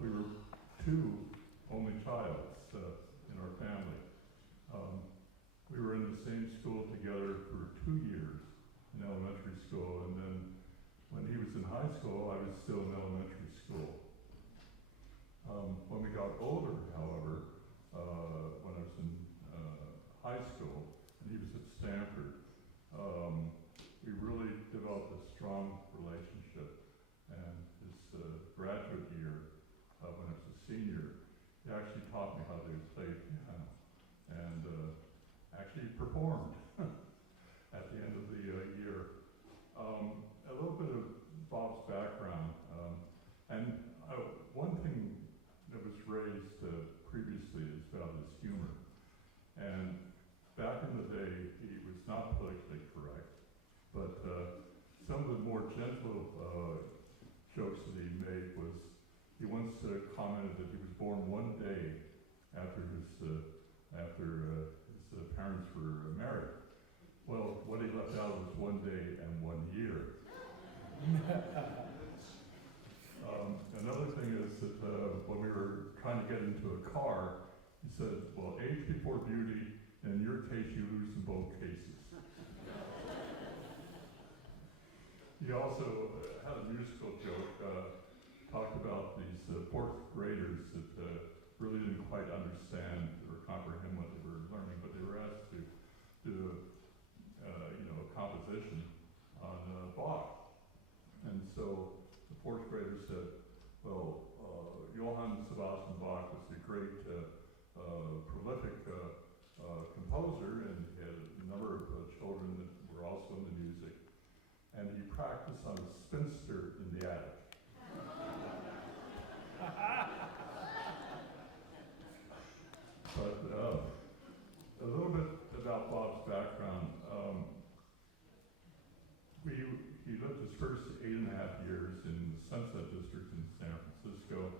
we were two only childs in our family. We were in the same school together for 2 years in elementary school, and then when he was in high school, I was still in elementary school. When we got older, however, when I was in high school, and he was at Stanford, we really developed a strong relationship. And his graduate year, when I was a senior, he actually taught me how to play piano, and actually performed at the end of the year. A little bit of Bob's background, and one thing that was raised previously is about his humor. And back in the day, he was not politically correct, but some of the more gentle jokes that he made was, he once commented that he was born one day after his parents were married. Well, what he left out was 1 day and 1 year. Another thing is that when we were trying to get into a car, he said, well, age before beauty, and in your case, you lose in both cases. He also had a musical joke, talked about these fourth graders that really didn't quite understand or comprehend what they were learning, but they were asked to do a composition on Bloch. And so the fourth grader said, well, Johann Sebastian Bach was a great, prolific composer, and he had a number of children that were also into music. And he practiced on a spinster in the attic. But a little bit about Bob's background. He lived his first 8.5 years in the Sunset District in San Francisco.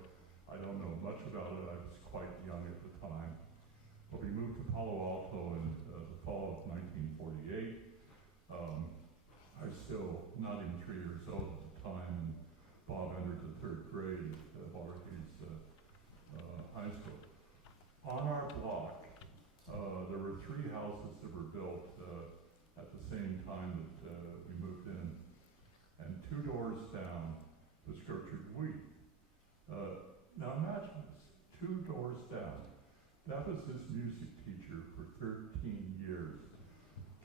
I don't know much about it. I was quite young at the time. But we moved to Palo Alto in the fall of 1948. I was still not even 3 years old at the time, and Bob entered the 3rd grade at Varghese High School. On our block, there were 3 houses that were built at the same time that we moved in. And 2 doors down was Gertrude Wheat. Now imagine this, 2 doors down. That was his music teacher for 13 years.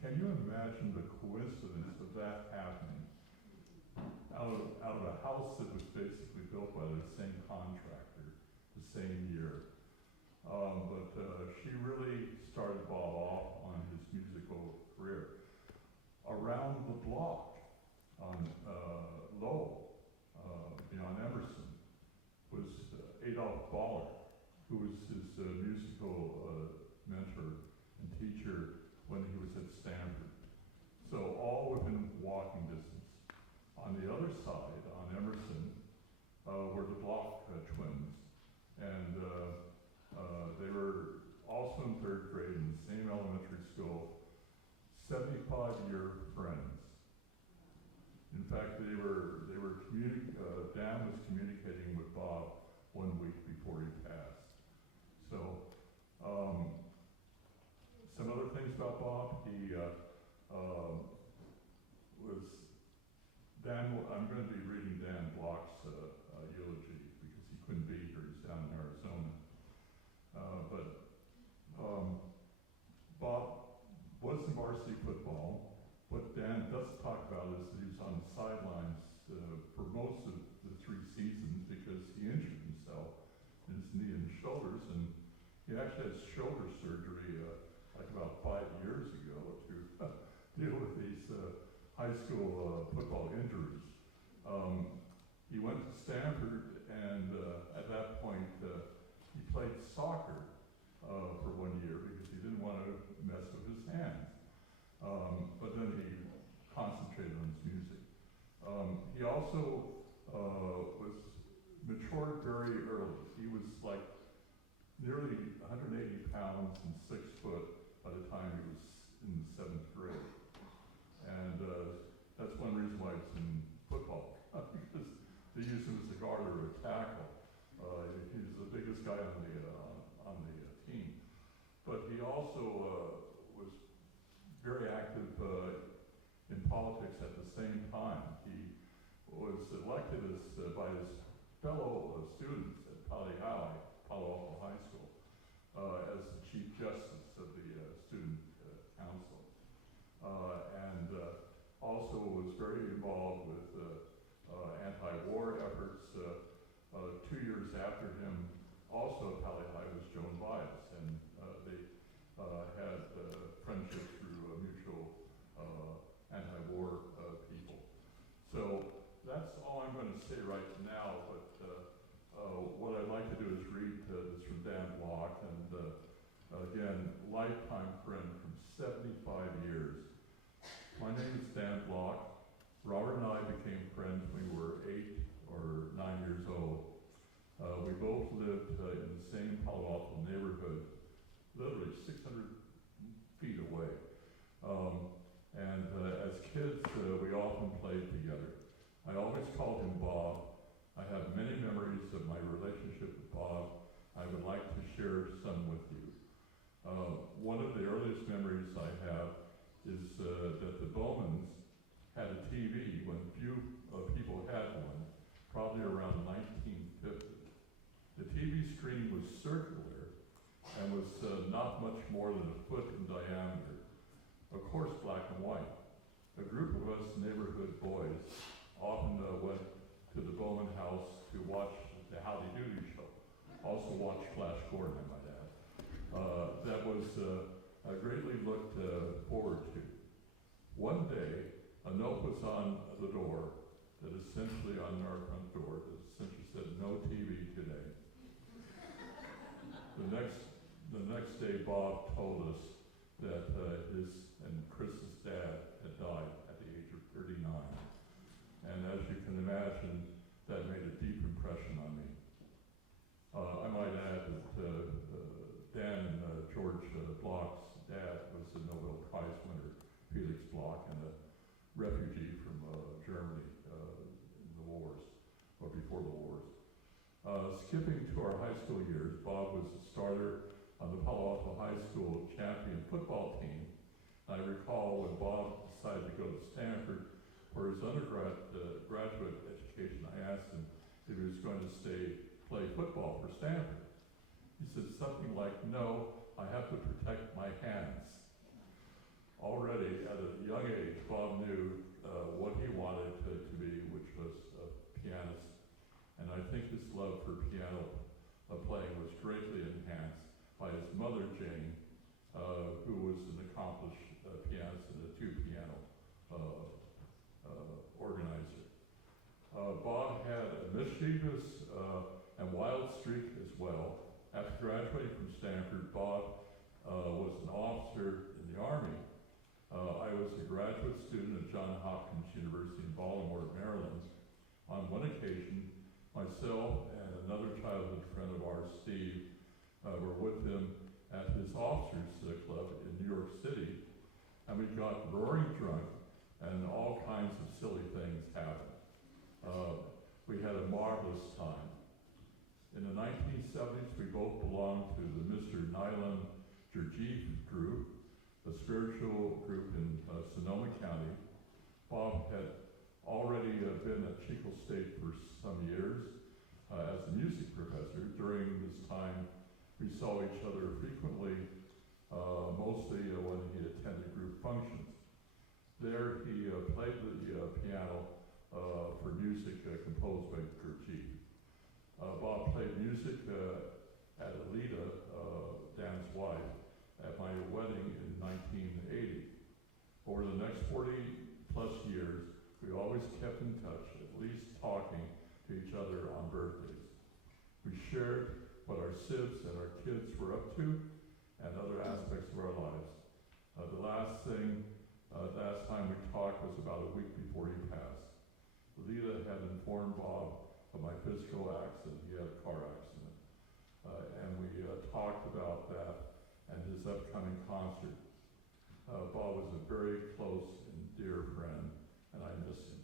Can you imagine the coincidence of that happening out of a house that was basically built by the same contractor the same year? But she really started Bob off on his musical career. Around the block on Lowell, beyond Emerson, was Adolph Baller, who was his musical mentor and teacher when he was at Stanford. So all within walking distance. On the other side, on Emerson, were the Bloch twins. And they were also in 3rd grade in the same elementary school, 75-year friends. In fact, Dan was communicating with Bob 1 week before he passed. So, some other things about Bob. He I'm going to be reading Dan Bloch's eulogy because he couldn't be here. He's down in Arizona. Bob was in varsity football. What Dan does talk about is that he was on the sidelines for most of the 3 seasons because he injured himself in his knee and shoulders, and he actually had shoulder surgery like about 5 years ago to deal with these high school football injuries. He went to Stanford, and at that point he played soccer for 1 year because he didn't want to mess with his hands. But then he concentrated on his music. He also matured very early. He was like nearly 180 pounds and 6 foot by the time he was in the 7th grade. And that's one reason why he's in football, because they use him as a guard or a tackle. guy on the team. But he also was very active in politics at the same time. He was elected by his fellow students at Palo Alto High School, as the Chief Justice of the Student Council. And also was very involved with anti-war efforts. 2 years after him, also at Palo High, was Joan Baez, and they had friendship through mutual anti-war people. So that's all I'm going to say right now, but what I'd like to do is read this from Dan Bloch, and again, lifetime friend from 75 years. My name is Dan Bloch. Robert and I became friends when we were 8 or 9 years old. We both lived in the same Palo Alto neighborhood, literally 600 feet away. As kids, we often played together. I always called him Bob. I have many memories of my relationship with Bob. I would like to share some with you. One of the earliest memories I have is that the Bowmans had a TV when few people had one, probably around 1950. The TV screen was circular and was not much more than a foot in diameter. Of course, black and white. A group of us neighborhood boys often went to the Bowman house to watch the Howdy Doody show. Also watch Flash Gordon, I might add. That was greatly looked forward to. One day, a note was on the door that essentially, on our front door, that essentially said, "No TV today." The next day, Bob told us that his and Chris's dad had died at the age of 39. And as you can imagine, that made a deep impression on me. I might add that Dan and George Bloch's dad was the Nobel Prize winner, Felix Bloch, and a refugee from Germany in the wars, or before the wars. Skipping to our high school years, Bob was a starter on the Palo Alto High School champion football team. I recall when Bob decided to go to Stanford for his graduate education, I asked him if he was going to play football for Stanford. He said something like, "No, I have to protect my hands." Already at a young age, Bob knew what he wanted to be, which was a pianist. And I think his love for piano playing was greatly enhanced by his mother, Jane, who was an accomplished pianist and a two-piano organizer. Bob had a mischievous and wild streak as well. After graduating from Stanford, Bob was an officer in the Army. I was a graduate student at Johns Hopkins University in Baltimore, Maryland. On one occasion, myself and another childhood friend of ours, Steve, were with him at his officers' club in New York City, and we got roaring drunk, and all kinds of silly things happened. We had a marvelous time. In the 1970s, we both belonged to the Mr. Nyland Gurdjieff group, a spiritual group in Sonoma County. Bob had already been at Chico State for some years as a music professor. During this time, we saw each other frequently, mostly when he attended group functions. There he played the piano for music composed by Gurdjieff. Bob played music at Alida, Dan's wife, at my wedding in 1980. Over the next 40 plus years, we always kept in touch, at least talking to each other on birthdays. We shared what our sibs and our kids were up to and other aspects of our lives. The last time we talked was about a week before he passed. Lita had informed Bob of my physical accident. He had a car accident. And we talked about that and his upcoming concert. Bob was a very close and dear friend, and I miss him.